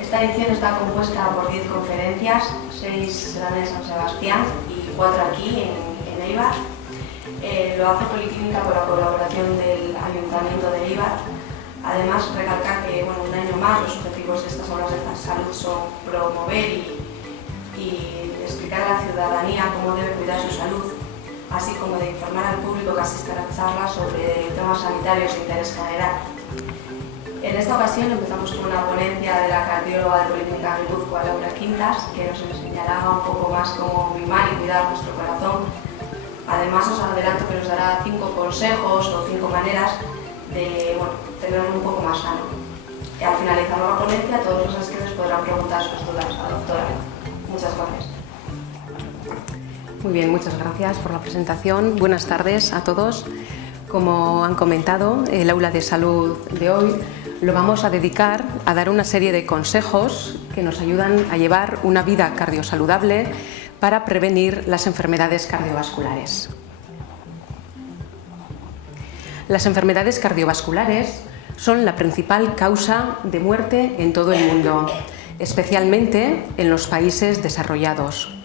Esta edición está compuesta por 10 conferencias, 6 serán en San Sebastián y 4 aquí en Eibar. Lo hace Policlínica con la colaboración del Ayuntamiento de Eibar. Además, recalcar que un año más los objetivos de estas aulas de salud son promover y explicar a la ciudadanía cómo debe cuidar su salud, así como de informar al público que asiste a las charlas sobre temas sanitarios de interés general. En esta ocasión empezamos con una ponencia de la cardióloga de Policlínica Guipúzcoa, Laura Quintas, que nos enseñará un poco más cómo mimar y cuidar nuestro corazón. Además, os adelanto que nos dará 5 consejos o 5 maneras de tenerlo un poco más sano. Y al finalizar la ponencia, todos los asistentes podrán preguntar sus dudas a la doctora. Muchas gracias. Muy bien, muchas gracias por la presentación. Buenas tardes a todos. Como han comentado, el aula de salud de hoy lo vamos a dedicar a dar una serie de consejos que nos ayudan a llevar una vida cardiosaludable para prevenir las enfermedades cardiovasculares. Las enfermedades cardiovasculares son la principal causa de muerte en todo el mundo, especialmente en los países desarrollados.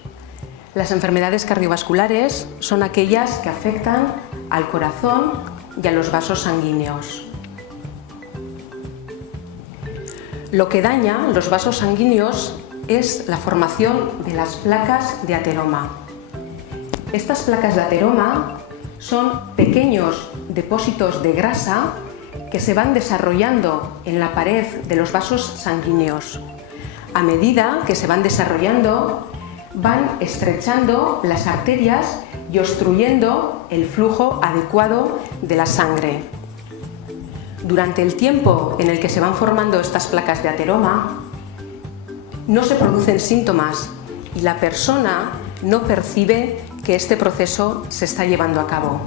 Las enfermedades cardiovasculares son aquellas que afectan al corazón y a los vasos sanguíneos. Lo que daña los vasos sanguíneos es la formación de las placas de ateroma. Estas placas de ateroma son pequeños depósitos de grasa que se van desarrollando en la pared de los vasos sanguíneos. A medida que se van desarrollando, van estrechando las arterias y obstruyendo el flujo adecuado de la sangre. Durante el tiempo en el que se van formando estas placas de ateroma, no se producen síntomas y la persona no percibe que este proceso se está llevando a cabo.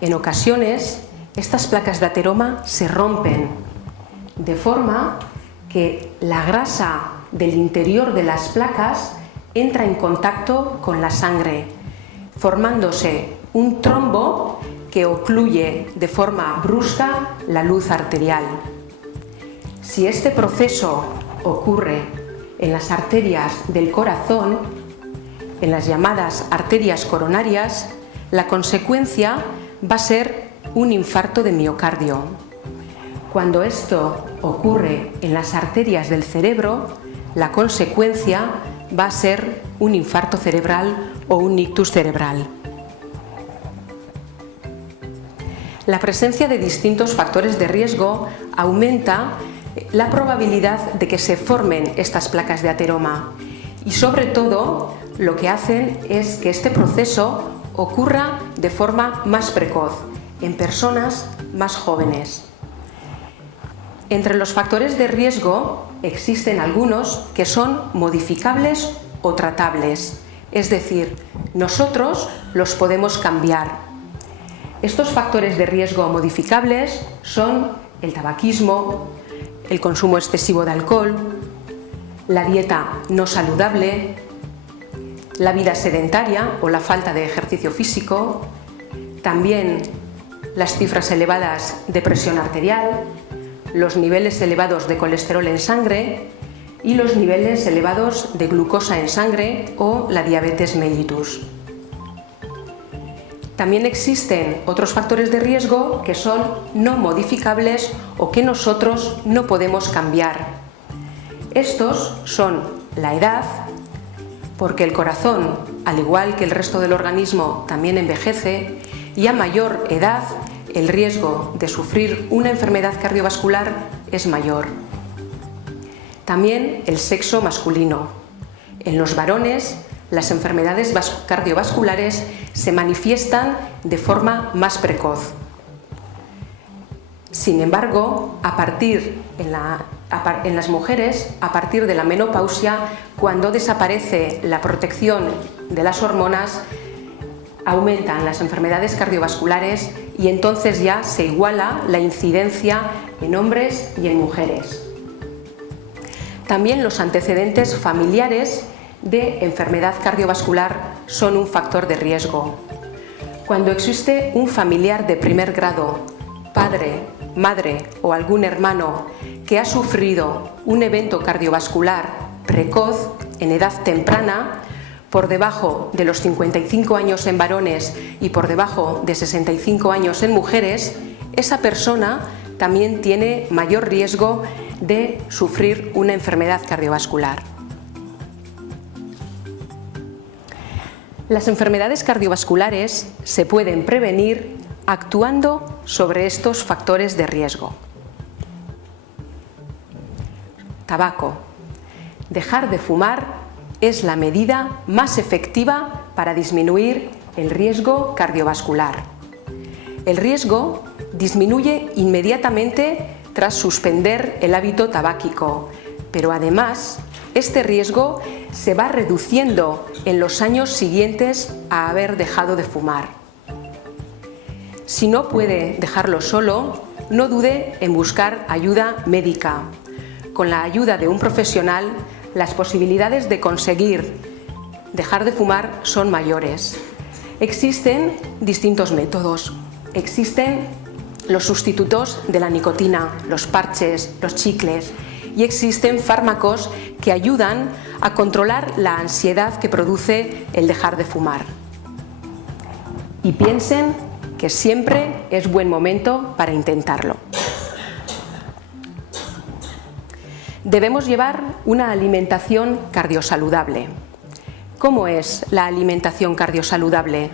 En ocasiones, estas placas de ateroma se rompen, de forma que la grasa del interior de las placas entra en contacto con la sangre, formándose un trombo que ocluye de forma brusca la luz arterial. Si este proceso ocurre en las arterias del corazón, en las llamadas arterias coronarias, la consecuencia va a ser un infarto de miocardio. Cuando esto ocurre en las arterias del cerebro, la consecuencia va a ser un infarto cerebral o un ictus cerebral. La presencia de distintos factores de riesgo aumenta la probabilidad de que se formen estas placas de ateroma y, sobre todo, lo que hacen es que este proceso ocurra de forma más precoz en personas más jóvenes. Entre los factores de riesgo existen algunos que son modificables o tratables, es decir, nosotros los podemos cambiar. Estos factores de riesgo modificables son el tabaquismo, el consumo excesivo de alcohol, la dieta no saludable, la vida sedentaria o la falta de ejercicio físico, también las cifras elevadas de presión arterial, los niveles elevados de colesterol en sangre y los niveles elevados de glucosa en sangre o la diabetes mellitus. También existen otros factores de riesgo que son no modificables o que nosotros no podemos cambiar. Estos son la edad, porque el corazón, al igual que el resto del organismo, también envejece, y a mayor edad el riesgo de sufrir una enfermedad cardiovascular es mayor. También el sexo masculino. En los varones, las enfermedades cardiovasculares se manifiestan de forma más precoz. Sin embargo, en las mujeres, a partir de la menopausia, cuando desaparece la protección de las hormonas, aumentan las enfermedades cardiovasculares y entonces ya se iguala la incidencia en hombres y en mujeres. También los antecedentes familiares de enfermedad cardiovascular son un factor de riesgo. Cuando existe un familiar de primer grado, padre madre o algún hermano que ha sufrido un evento cardiovascular precoz en edad temprana, por debajo de los 55 años en varones y por debajo de 65 años en mujeres, esa persona también tiene mayor riesgo de sufrir una enfermedad cardiovascular. Las enfermedades cardiovasculares se pueden prevenir actuando sobre estos factores de riesgo. Tabaco. Dejar de fumar es la medida más efectiva para disminuir el riesgo cardiovascular. El riesgo disminuye inmediatamente tras suspender el hábito tabáquico, pero además este riesgo se va reduciendo en los años siguientes a haber dejado de fumar. Si no puede dejarlo solo, no dude en buscar ayuda médica. Con la ayuda de un profesional, las posibilidades de conseguir dejar de fumar son mayores. Existen distintos métodos. Existen los sustitutos de la nicotina, los parches, los chicles, y existen fármacos que ayudan a controlar la ansiedad que produce el dejar de fumar. Y piensen que siempre es buen momento para intentarlo. Debemos llevar una alimentación cardiosaludable. ¿Cómo es la alimentación cardiosaludable?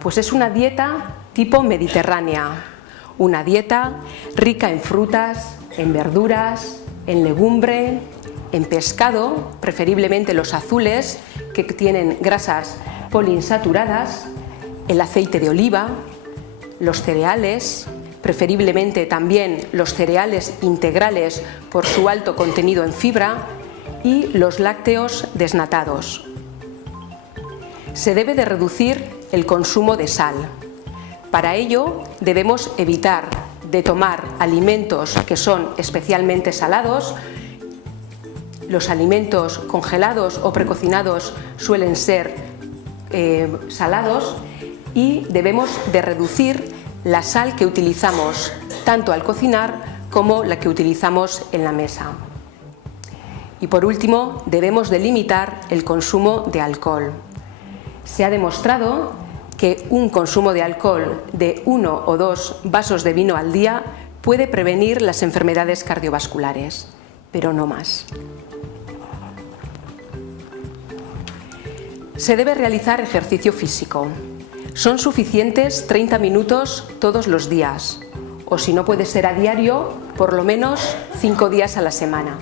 Pues es una dieta tipo mediterránea, una dieta rica en frutas, en verduras, en legumbre, en pescado, preferiblemente los azules, que tienen grasas poliinsaturadas, el aceite de oliva, los cereales, preferiblemente también los cereales integrales por su alto contenido en fibra, y los lácteos desnatados. Se debe de reducir el consumo de sal. Para ello debemos evitar de tomar alimentos que son especialmente salados. Los alimentos congelados o precocinados suelen ser salados, y debemos de reducir la sal que utilizamos tanto al cocinar como la que utilizamos en la mesa. Y por último, debemos de limitar el consumo de alcohol. Se ha demostrado que un consumo de alcohol de 1 o 2 vasos de vino al día puede prevenir las enfermedades cardiovasculares, pero no más. Se debe realizar ejercicio físico. Son suficientes 30 minutos todos los días, o si no puede ser a diario, por lo menos 5 días a la semana.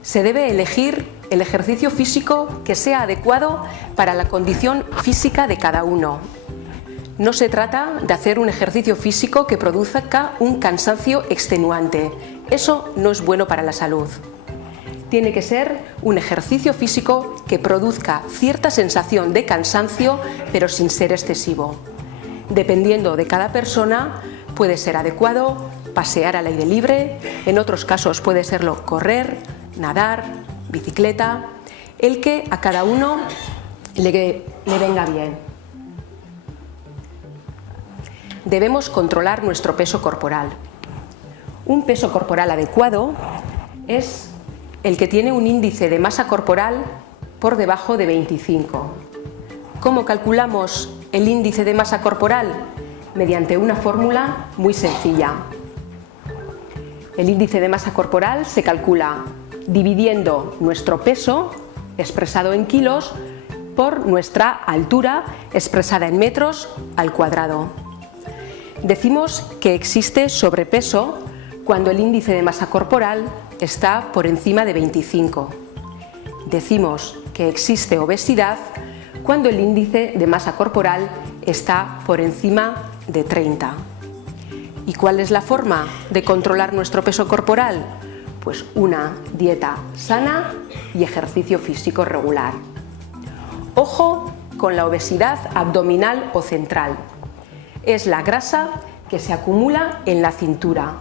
Se debe elegir el ejercicio físico que sea adecuado para la condición física de cada uno. No se trata de hacer un ejercicio físico que produzca un cansancio extenuante. Eso no es bueno para la salud. Tiene que ser un ejercicio físico que produzca cierta sensación de cansancio, pero sin ser excesivo. Dependiendo de cada persona, puede ser adecuado pasear al aire libre, en otros casos puede serlo correr, nadar, bicicleta, el que a cada uno le venga bien. Debemos controlar nuestro peso corporal. Un peso corporal adecuado es el que tiene un índice de masa corporal por debajo de 25. ¿Cómo calculamos el índice de masa corporal? Mediante una fórmula muy sencilla. El índice de masa corporal se calcula dividiendo nuestro peso, expresado en kilos, por nuestra altura, expresada en metros al cuadrado. Decimos que existe sobrepeso cuando el índice de masa corporal está por encima de 25. Decimos que existe obesidad cuando el índice de masa corporal está por encima de 30. ¿Y cuál es la forma de controlar nuestro peso corporal? Pues una dieta sana y ejercicio físico regular. Ojo con la obesidad abdominal o central. Es la grasa que se acumula en la cintura.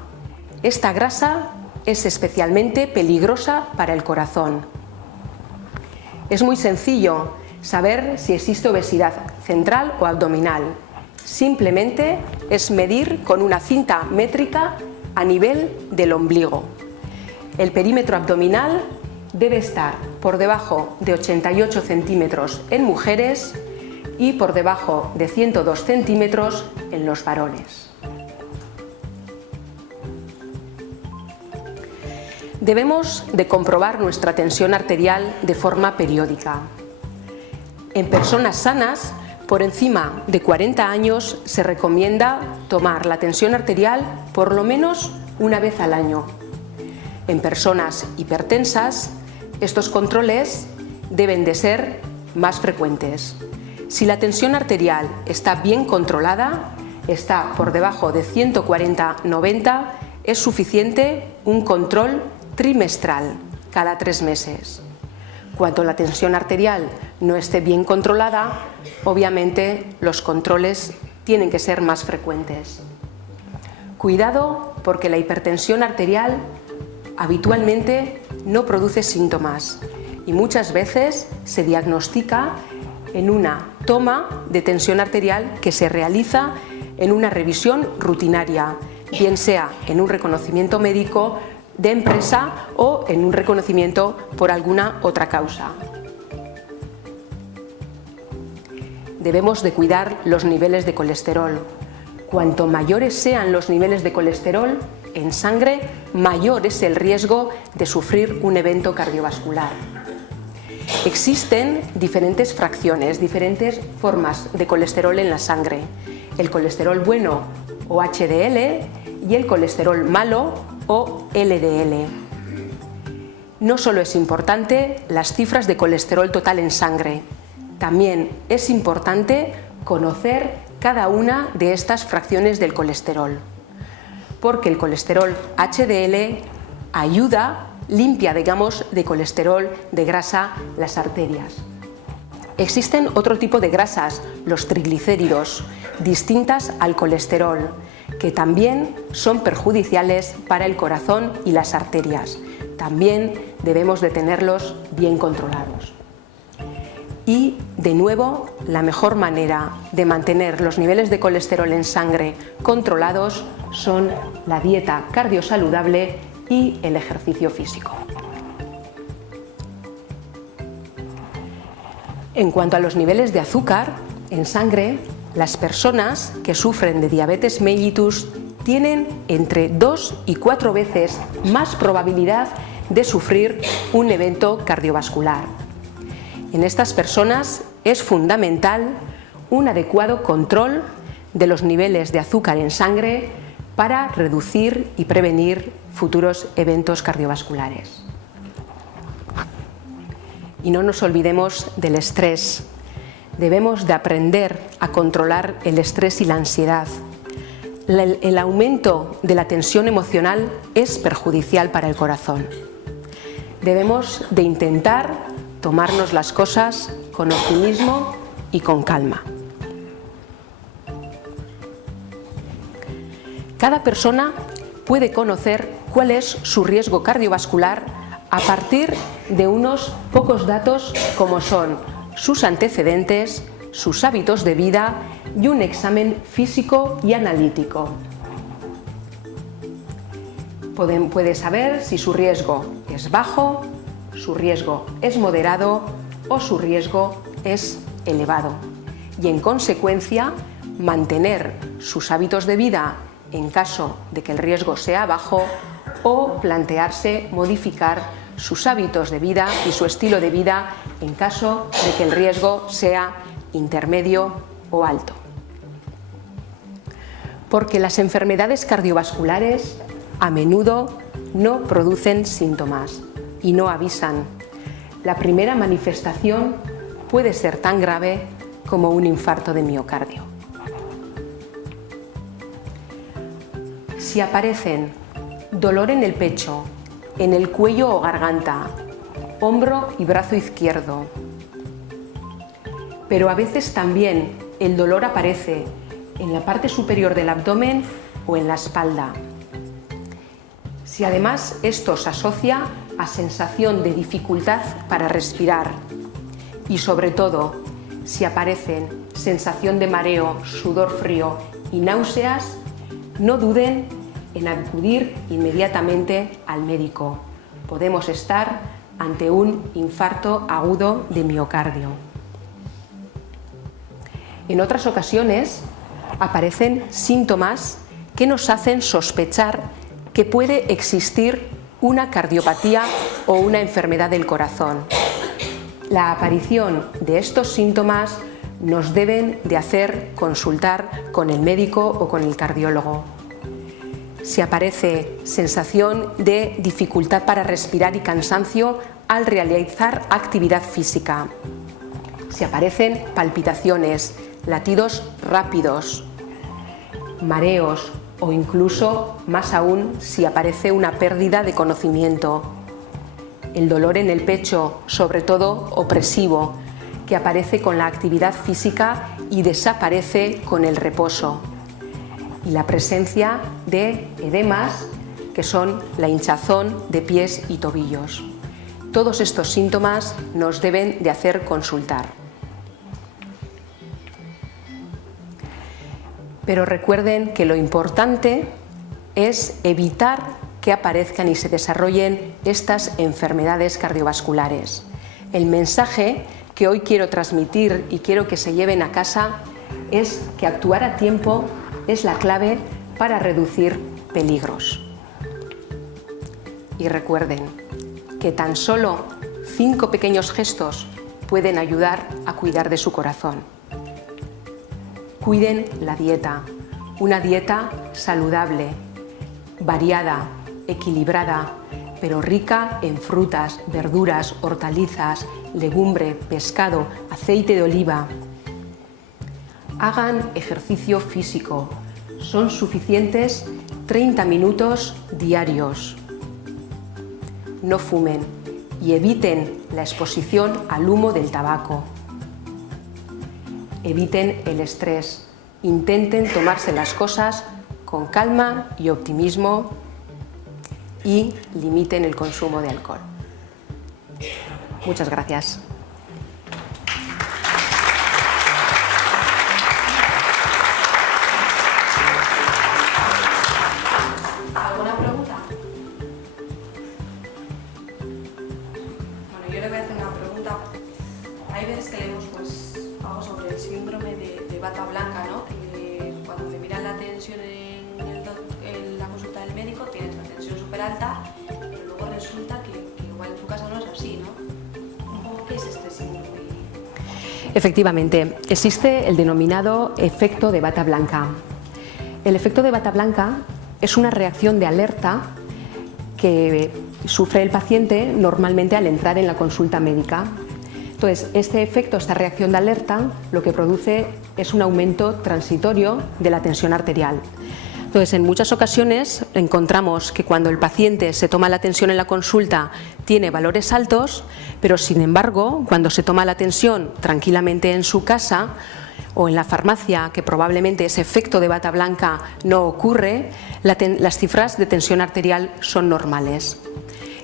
Esta grasa es especialmente peligrosa para el corazón. Es muy sencillo saber si existe obesidad central o abdominal. Simplemente es medir con una cinta métrica a nivel del ombligo. El perímetro abdominal debe estar por debajo de 88 centímetros en mujeres y por debajo de 102 centímetros en los varones. Debemos de comprobar nuestra tensión arterial de forma periódica. En personas sanas, por encima de 40 años, se recomienda tomar la tensión arterial por lo menos una vez al año. En personas hipertensas, estos controles deben de ser más frecuentes. Si la tensión arterial está bien controlada, está por debajo de 140/90, es suficiente un control trimestral, cada 3 meses. Cuando la tensión arterial no esté bien controlada, obviamente los controles tienen que ser más frecuentes. Cuidado, porque la hipertensión arterial habitualmente no produce síntomas y muchas veces se diagnostica en una toma de tensión arterial que se realiza en una revisión rutinaria, bien sea en un reconocimiento médico de empresa o en un reconocimiento por alguna otra causa. Debemos de cuidar los niveles de colesterol. Cuanto mayores sean los niveles de colesterol en sangre, mayor es el riesgo de sufrir un evento cardiovascular. Existen diferentes fracciones, diferentes formas de colesterol en la sangre. El colesterol bueno o HDL y el colesterol malo o LDL. No solo es importante las cifras de colesterol total en sangre, también es importante conocer cada una de estas fracciones del colesterol, porque el colesterol HDL ayuda, limpia, digamos, de colesterol, de grasa, las arterias. Existen otro tipo de grasas, los triglicéridos, distintas al colesterol, que también son perjudiciales para el corazón y las arterias. También debemos de tenerlos bien controlados. Y, de nuevo, la mejor manera de mantener los niveles de colesterol en sangre controlados son la dieta cardiosaludable y el ejercicio físico. En cuanto a los niveles de azúcar en sangre, las personas que sufren de diabetes mellitus tienen entre 2 y 4 veces más probabilidad de sufrir un evento cardiovascular. En estas personas es fundamental un adecuado control de los niveles de azúcar en sangre para reducir y prevenir futuros eventos cardiovasculares. Y no nos olvidemos del estrés. Debemos de aprender a controlar el estrés y la ansiedad. El aumento de la tensión emocional es perjudicial para el corazón. Debemos de intentar tomarnos las cosas con optimismo y con calma. Cada persona puede conocer cuál es su riesgo cardiovascular a partir de unos pocos datos como son sus antecedentes, sus hábitos de vida y un examen físico y analítico. Puede saber si su riesgo es bajo, su riesgo es moderado o su riesgo es elevado. Y en consecuencia, mantener sus hábitos de vida en caso de que el riesgo sea bajo o plantearse modificar sus hábitos de vida y su estilo de vida en caso de que el riesgo sea intermedio o alto. Porque las enfermedades cardiovasculares a menudo no producen síntomas y no avisan. La primera manifestación puede ser tan grave como un infarto de miocardio. Si aparecen dolor en el pecho, en el cuello o garganta, hombro y brazo izquierdo, pero a veces también el dolor aparece en la parte superior del abdomen o en la espalda. Si además esto se asocia a sensación de dificultad para respirar y sobre todo si aparecen sensación de mareo, sudor frío y náuseas, no duden en acudir inmediatamente al médico. Podemos estar ante un infarto agudo de miocardio. En otras ocasiones aparecen síntomas que nos hacen sospechar que puede existir una cardiopatía o una enfermedad del corazón. La aparición de estos síntomas nos deben de hacer consultar con el médico o con el cardiólogo. Si aparece sensación de dificultad para respirar y cansancio al realizar actividad física, si aparecen palpitaciones, latidos rápidos, mareos o incluso, más aún, si aparece una pérdida de conocimiento, el dolor en el pecho, sobre todo opresivo, que aparece con la actividad física y desaparece con el reposo, y la presencia de edemas, que son la hinchazón de pies y tobillos. Todos estos síntomas nos deben de hacer consultar. Pero recuerden que lo importante es evitar que aparezcan y se desarrollen estas enfermedades cardiovasculares. El mensaje que hoy quiero transmitir y quiero que se lleven a casa es que actuar a tiempo es la clave para reducir peligros. Y recuerden que tan solo 5 pequeños gestos pueden ayudar a cuidar de su corazón. Cuiden la dieta, una dieta saludable, variada, equilibrada, pero rica en frutas, verduras, hortalizas, legumbre, pescado, aceite de oliva. Hagan ejercicio físico, son suficientes 30 minutos diarios. No fumen y eviten la exposición al humo del tabaco. Eviten el estrés, intenten tomarse las cosas con calma y optimismo y limiten el consumo de alcohol. Muchas gracias. ¿Alguna pregunta? Bueno, yo le voy a hacer una pregunta. Hay veces que leemos algo sobre el síndrome de bata blanca, ¿no? Que cuando te miran la tensión en la consulta del médico tienes la tensión súper alta, pero luego resulta que igual en tu casa no es así, ¿no? ¿Qué es este síndrome? Efectivamente, existe el denominado efecto de bata blanca. El efecto de bata blanca es una reacción de alerta que sufre el paciente normalmente al entrar en la consulta médica. Entonces, este efecto, esta reacción de alerta, lo que produce es un aumento transitorio de la tensión arterial. Entonces, en muchas ocasiones encontramos que cuando el paciente se toma la tensión en la consulta tiene valores altos, pero sin embargo, cuando se toma la tensión tranquilamente en su casa o en la farmacia, que probablemente ese efecto de bata blanca no ocurre, las cifras de tensión arterial son normales.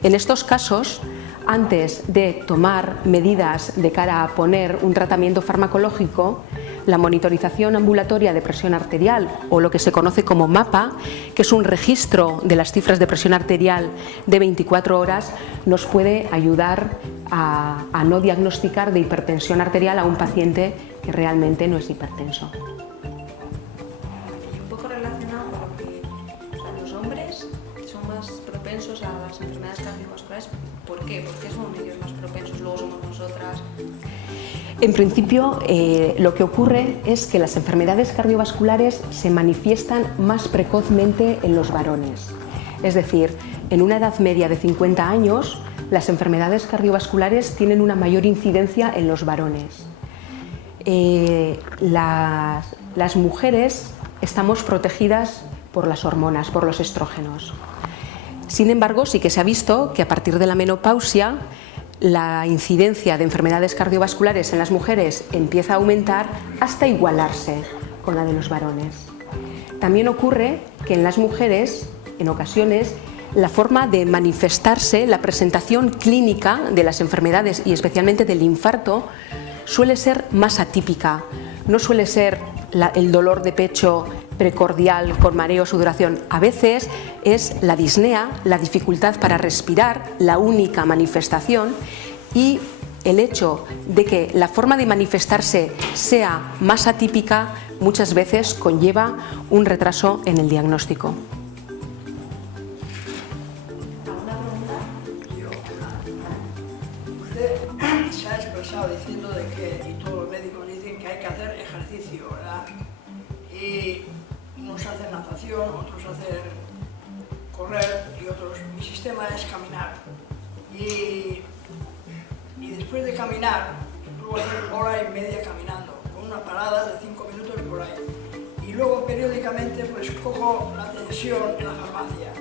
En estos casos, antes de tomar medidas de cara a poner un tratamiento farmacológico, la monitorización ambulatoria de presión arterial, o lo que se conoce como MAPA, que es un registro de las cifras de presión arterial de 24 horas, nos puede ayudar a no diagnosticar de hipertensión arterial a un paciente que realmente no es hipertenso. Y un poco relacionado con lo que los hombres son más propensos a las enfermedades cardiovasculares. ¿Por qué? ¿Por qué son ellos más propensos? Luego somos nosotras. En principio, lo que ocurre es que las enfermedades cardiovasculares se manifiestan más precozmente en los varones. Es decir, en una edad media de 50 años, las enfermedades cardiovasculares tienen una mayor incidencia en los varones. Las mujeres estamos protegidas por las hormonas, por los estrógenos. Sin embargo, sí que se ha visto que a partir de la menopausia la incidencia de enfermedades cardiovasculares en las mujeres empieza a aumentar hasta igualarse con la de los varones. También ocurre que en las mujeres, en ocasiones, la forma de manifestarse, la presentación clínica de las enfermedades y especialmente del infarto suele ser más atípica. No suele ser el dolor de pecho precordial con mareo, sudoración. A veces es la disnea, la dificultad para respirar, la única manifestación, y el hecho de que la forma de manifestarse sea más atípica muchas veces conlleva un retraso en el diagnóstico. Usted se ha expresado diciendo de que, y todos los médicos dicen que hay que hacer ejercicio, ¿verdad? Y unos hacen natación, otros hacen correr y otros... Mi sistema es caminar. Y después de caminar, luego hacer hora y media caminando, con una parada de 5 minutos por ahí. Y luego periódicamente pues cojo la tensión en la farmacia.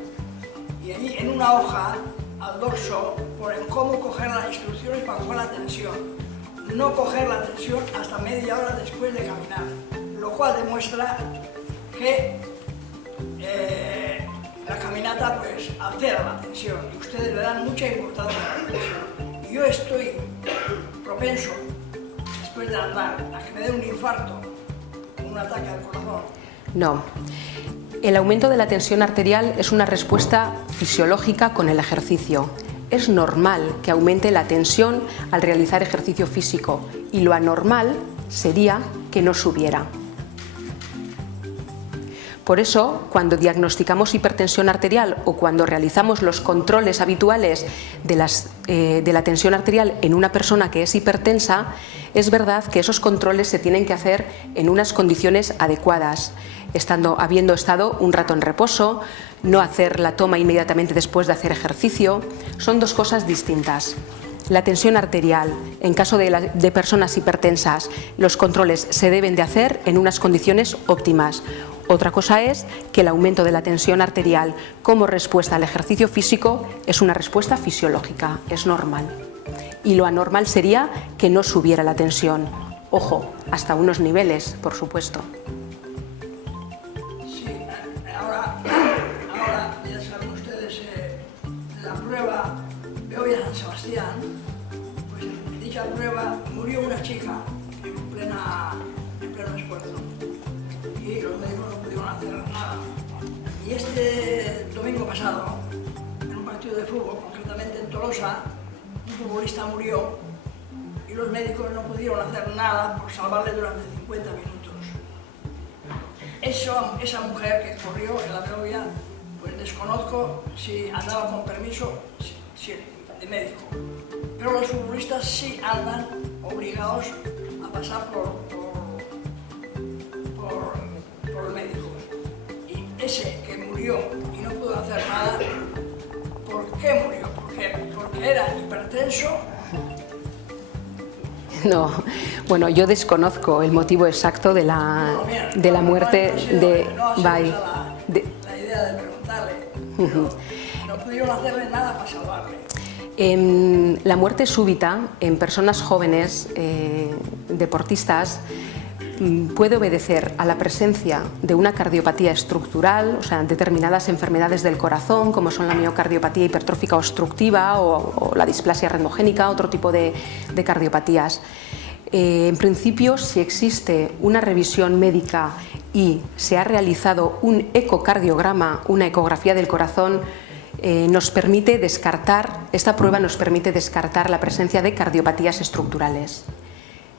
Y allí en una hoja, al dorso, ponen cómo coger las instrucciones para coger la tensión. No coger la tensión hasta media hora después de caminar, lo cual demuestra que la caminata pues altera la tensión y ustedes le dan mucha importancia a la tensión. Y yo estoy propenso, después de andar, a que me dé un infarto, un ataque al corazón. No. El aumento de la tensión arterial es una respuesta fisiológica con el ejercicio. Es normal que aumente la tensión al realizar ejercicio físico y lo anormal sería que no subiera. Por eso, cuando diagnosticamos hipertensión arterial o cuando realizamos los controles habituales de la tensión arterial en una persona que es hipertensa, es verdad que esos controles se tienen que hacer en unas condiciones adecuadas, habiendo estado un rato en reposo, no hacer la toma inmediatamente después de hacer ejercicio. Son dos cosas distintas. La tensión arterial, en caso de personas hipertensas, los controles se deben de hacer en unas condiciones óptimas. Otra cosa es que el aumento de la tensión arterial como respuesta al ejercicio físico es una respuesta fisiológica, es normal. Y lo anormal sería que no subiera la tensión. Ojo, hasta unos niveles, por supuesto. Sí, ahora ya saben ustedes, la prueba de hoy a San Sebastián, pues en dicha prueba murió una chica en pleno esfuerzo. Y los médicos no pudieron hacer nada. Y este domingo pasado, en un partido de fútbol, concretamente en Tolosa, un futbolista murió y los médicos no pudieron hacer nada por salvarle durante 50 minutos. Esa mujer que corrió en la novia, pues desconozco si andaba con permiso de médico. Pero los futbolistas sí andan obligados a pasar por médicos. Y ese que murió y no pudo hacer nada, ¿por qué murió? Porque era hipertenso. No, bueno, yo desconozco el motivo exacto de la muerte de Bai. La idea de preguntarle, no pudieron hacerle nada para salvarle. La muerte súbita en personas jóvenes, deportistas, puede obedecer a la presencia de una cardiopatía estructural, o sea, determinadas enfermedades del corazón, como son la miocardiopatía hipertrófica obstructiva o la displasia renogénica, otro tipo de cardiopatías. En principio, si existe una revisión médica y se ha realizado un ecocardiograma, una ecografía del corazón, esta prueba nos permite descartar la presencia de cardiopatías estructurales.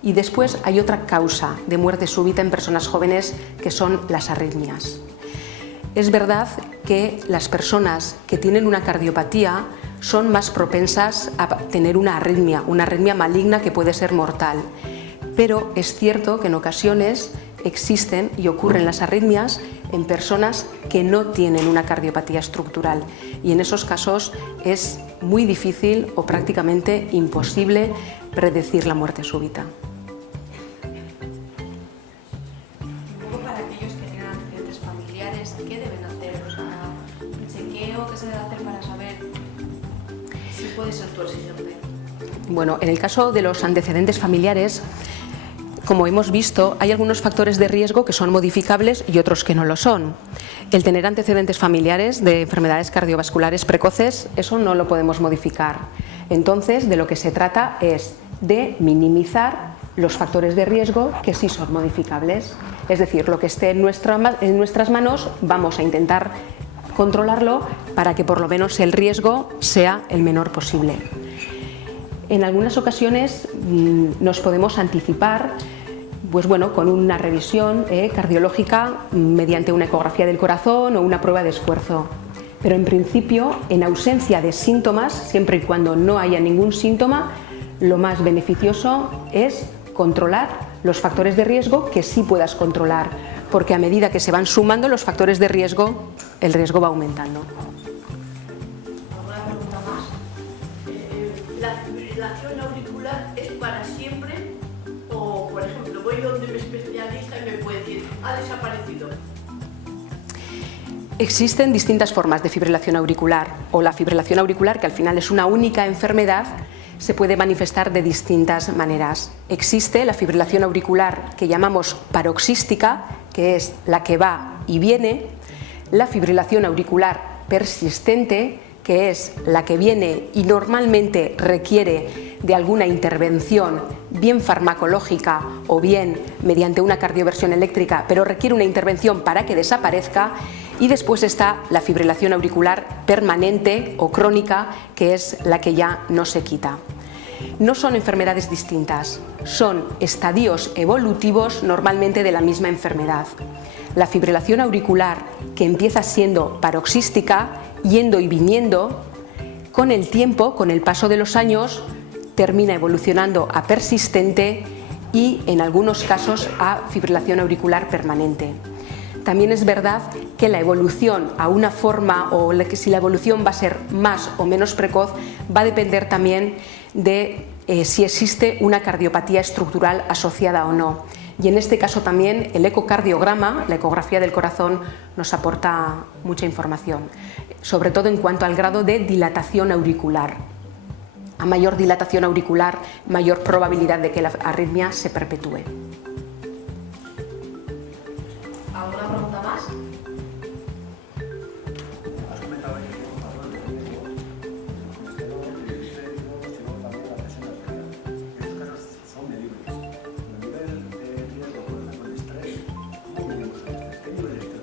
Y después hay otra causa de muerte súbita en personas jóvenes, que son las arritmias. Es verdad que las personas que tienen una cardiopatía son más propensas a tener una arritmia maligna que puede ser mortal. Pero es cierto que en ocasiones existen y ocurren las arritmias en personas que no tienen una cardiopatía estructural, y en esos casos es muy difícil o prácticamente imposible predecir la muerte súbita. Un poco para aquellos que tienen antecedentes familiares, ¿qué deben hacer? O sea, ¿un chequeo? ¿Qué se debe hacer para saber si puede ser tu exigente? Bueno, en el caso de los antecedentes familiares, como hemos visto, hay algunos factores de riesgo que son modificables y otros que no lo son. El tener antecedentes familiares de enfermedades cardiovasculares precoces, eso no lo podemos modificar. Entonces, de lo que se trata es de minimizar los factores de riesgo que sí son modificables. Es decir, lo que esté en nuestras manos vamos a intentar controlarlo para que por lo menos el riesgo sea el menor posible. En algunas ocasiones nos podemos anticipar pues bueno, con una revisión cardiológica mediante una ecografía del corazón o una prueba de esfuerzo. Pero en principio, en ausencia de síntomas, siempre y cuando no haya ningún síntoma, lo más beneficioso es controlar los factores de riesgo que sí puedas controlar, porque a medida que se van sumando los factores de riesgo, el riesgo va aumentando. ¿Alguna pregunta más? ¿La fibrilación auricular es para siempre? O, por ejemplo, voy donde mi especialista y me puede decir, ha desaparecido. Existen distintas formas de fibrilación auricular, o la fibrilación auricular, que al final es una única enfermedad, se puede manifestar de distintas maneras. Existe la fibrilación auricular que llamamos paroxística, que es la que va y viene, la fibrilación auricular persistente, que es la que viene y normalmente requiere de alguna intervención, bien farmacológica o bien mediante una cardioversión eléctrica, pero requiere una intervención para que desaparezca. Y después está la fibrilación auricular permanente o crónica, que es la que ya no se quita. No son enfermedades distintas, son estadios evolutivos normalmente de la misma enfermedad. La fibrilación auricular, que empieza siendo paroxística, yendo y viniendo, con el tiempo, con el paso de los años, termina evolucionando a persistente y, en algunos casos, a fibrilación auricular permanente. También es verdad que la evolución a una forma, o si la evolución va a ser más o menos precoz, va a depender también de si existe una cardiopatía estructural asociada o no. Y en este caso también el ecocardiograma, la ecografía del corazón, nos aporta mucha información, sobre todo en cuanto al grado de dilatación auricular. A mayor dilatación auricular, mayor probabilidad de que la arritmia se perpetúe. ¿Alguna pregunta más? Has comentado que estos casos son medibles. El nivel de riesgo, por ejemplo, de estrés, ¿cómo medimos el estrés? ¿Qué nivel de estrés?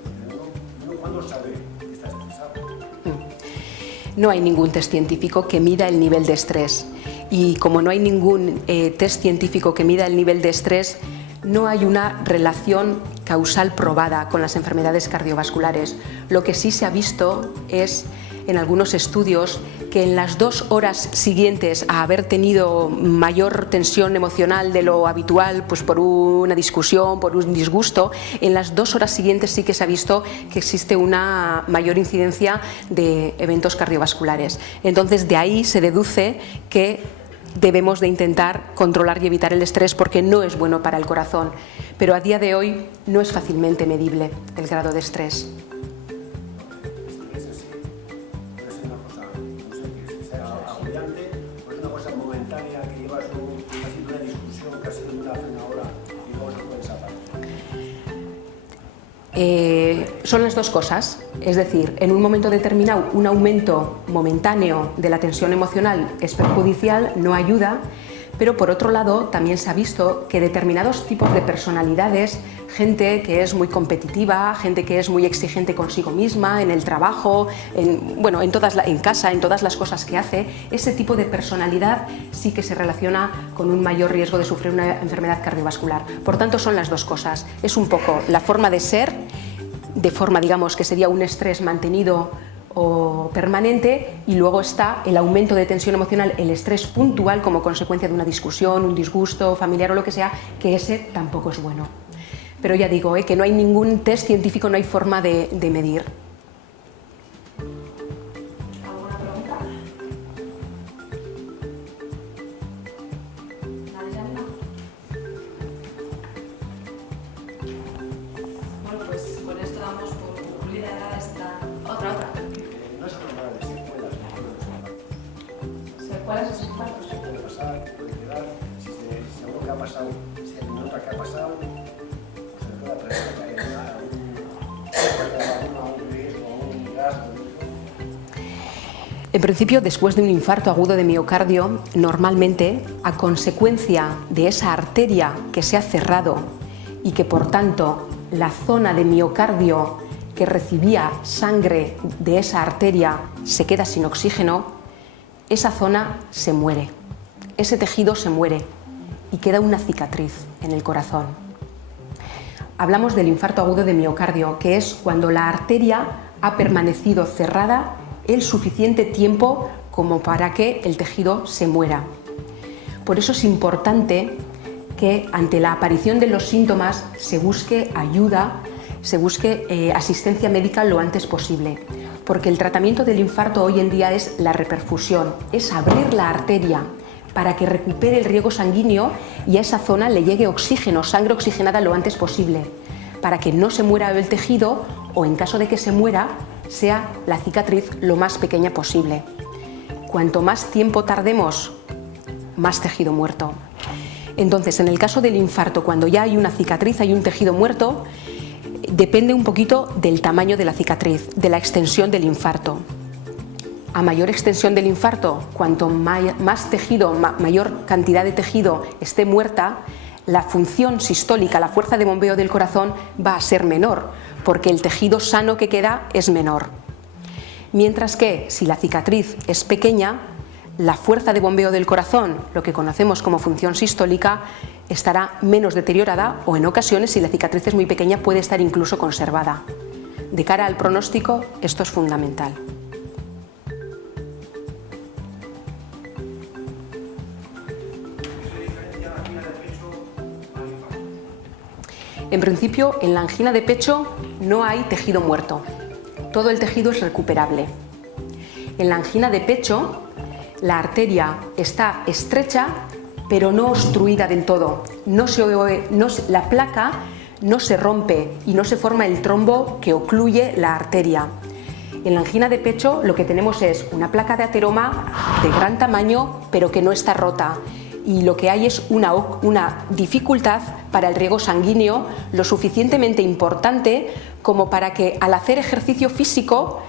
Porque ¿cuándo sabe que está estresado? No hay ningún test científico que mida el nivel de estrés. Y como no hay ningún test científico que mida el nivel de estrés, no hay una relación causal probada con las enfermedades cardiovasculares. Lo que sí se ha visto es, en algunos estudios, que en las 2 horas siguientes a haber tenido mayor tensión emocional de lo habitual, pues por una discusión, por un disgusto, en las 2 horas siguientes sí que se ha visto que existe una mayor incidencia de eventos cardiovasculares. Entonces, de ahí se deduce que debemos de intentar controlar y evitar el estrés porque no es bueno para el corazón. Pero a día de hoy no es fácilmente medible el grado de estrés. Son las dos cosas, es decir, en un momento determinado un aumento momentáneo de la tensión emocional es perjudicial, no ayuda, pero por otro lado también se ha visto que determinados tipos de personalidades, gente que es muy competitiva, gente que es muy exigente consigo misma, en el trabajo, en casa, en todas las cosas que hace, ese tipo de personalidad sí que se relaciona con un mayor riesgo de sufrir una enfermedad cardiovascular. Por tanto, son las dos cosas. Es un poco la forma de ser, de forma, digamos, que sería un estrés mantenido o permanente, y luego está el aumento de tensión emocional, el estrés puntual como consecuencia de una discusión, un disgusto familiar o lo que sea, que ese tampoco es bueno. Pero ya digo, que no hay ningún test científico, no hay forma de medir. ¿Alguna pregunta? ¿Nadie se anima? Bueno, pues con esto damos por concluida esta... Otra. No se trata de secuelas, ¿Secuelas o infartos? ¿qué puede pasar? ¿Qué puede quedar? Si según que ha pasado, se nota que ha pasado, pues se le puede presentar que hay algún riesgo, algún gasto. principio, después de un infarto agudo de miocardio, normalmente, a consecuencia de esa arteria que se ha cerrado y que por tanto la zona de miocardio que recibía sangre de esa arteria se queda sin oxígeno, esa zona se muere, ese tejido se muere y queda una cicatriz en el corazón. Hablamos del infarto agudo de miocardio, que es cuando la arteria ha permanecido cerrada el suficiente tiempo como para que el tejido se muera. Por eso es importante que ante la aparición de los síntomas se busque ayuda, se busque asistencia médica lo antes posible, porque el tratamiento del infarto hoy en día es la reperfusión, es abrir la arteria para que recupere el riego sanguíneo y a esa zona le llegue oxígeno, sangre oxigenada lo antes posible, para que no se muera el tejido o en caso de que se muera, sea la cicatriz lo más pequeña posible. Cuanto más tiempo tardemos, más tejido muerto. Entonces, en el caso del infarto, cuando ya hay una cicatriz, hay un tejido muerto, depende un poquito del tamaño de la cicatriz, de la extensión del infarto. A mayor extensión del infarto, cuanto más tejido, mayor cantidad de tejido esté muerta, la función sistólica, la fuerza de bombeo del corazón va a ser menor, porque el tejido sano que queda es menor. Mientras que si la cicatriz es pequeña, la fuerza de bombeo del corazón, lo que conocemos como función sistólica, estará menos deteriorada o en ocasiones, si la cicatriz es muy pequeña, puede estar incluso conservada. De cara al pronóstico, esto es fundamental. En principio, en la angina de pecho no hay tejido muerto. Todo el tejido es recuperable. En la angina de pecho, la arteria está estrecha, pero no obstruida del todo. La placa no se rompe y no se forma el trombo que ocluye la arteria. En la angina de pecho lo que tenemos es una placa de ateroma de gran tamaño, pero que no está rota. Y lo que hay es una dificultad para el riego sanguíneo lo suficientemente importante como para que al hacer ejercicio físico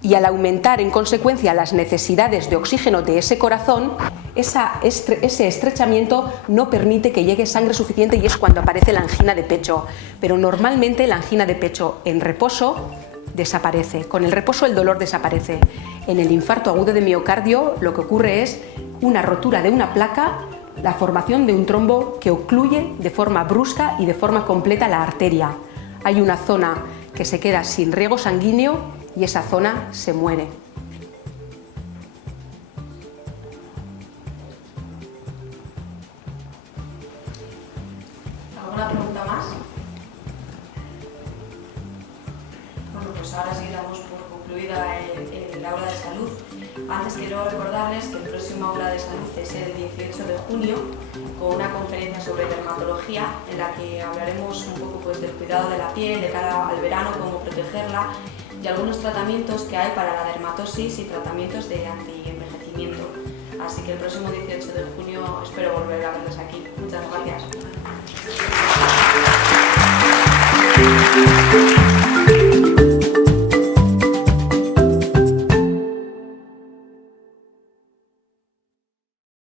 y al aumentar en consecuencia las necesidades de oxígeno de ese corazón, ese estrechamiento no permite que llegue sangre suficiente y es cuando aparece la angina de pecho. Pero normalmente la angina de pecho en reposo desaparece. Con el reposo el dolor desaparece. En el infarto agudo de miocardio lo que ocurre es una rotura de una placa, la formación de un trombo que ocluye de forma brusca y de forma completa la arteria. Hay una zona que se queda sin riego sanguíneo y esa zona se muere. ¿Alguna pregunta más? Bueno, pues ahora sí damos por concluida el aula de salud. Antes quiero recordarles que el próximo aula de salud es el 18 de junio con una conferencia sobre dermatología en la que hablaremos un poco del cuidado de la piel de cara al verano, cómo protegerla y algunos tratamientos que hay para la dermatosis y tratamientos de anti-envejecimiento. Así que el próximo 18 de junio espero volver a verles aquí. Muchas gracias.